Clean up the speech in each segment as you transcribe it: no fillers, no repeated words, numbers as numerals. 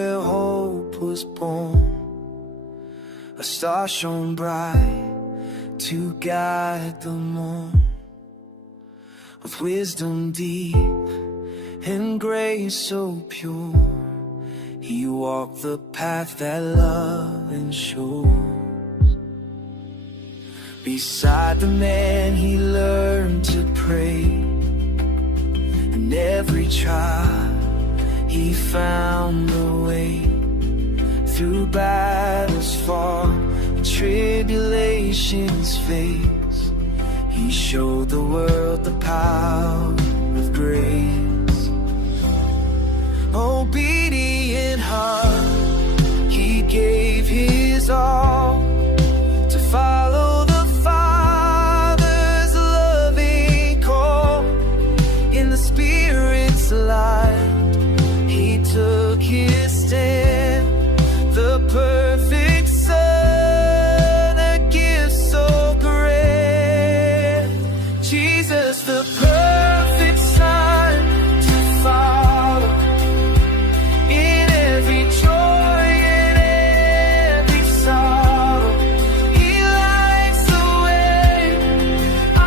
where hope was born. A star shone bright to guide the morn. With wisdom deep and grace so pure, he walked the path that love ensures. Beside the man he learned to pray. In every trial he found a way. Through battles fought and tribulations faced, he showed the world the power of grace. Obedient heart, he gave his all to follow the Father's loving call. In the Spirit's light, he took his stand, the perfect Son, a gift so great. Jesus, the perfect Son to follow. In every joy and every sorrow, he lights the way.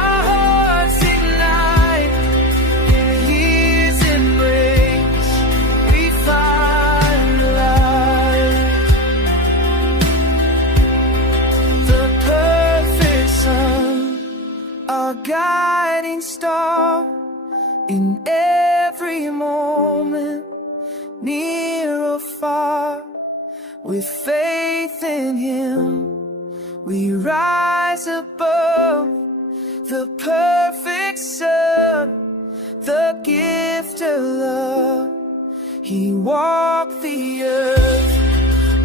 Our hearts ignite. In his embrace we find life. The perfect Son, our guiding star in every moment, near or far. With faith in him we rise above. The perfect Son, the gift of love, he walked the earth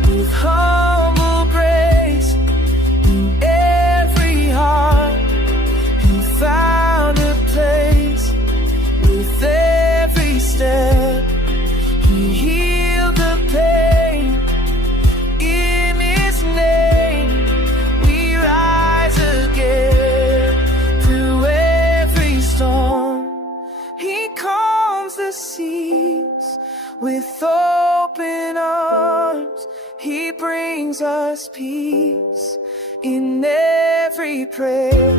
with humble grace. In every heart he found a place. With every step he healed the pain. In his name we rise again. Through every storm he calms the seas. With open arms he brings us peace. In every prayer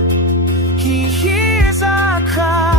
he hears our cry.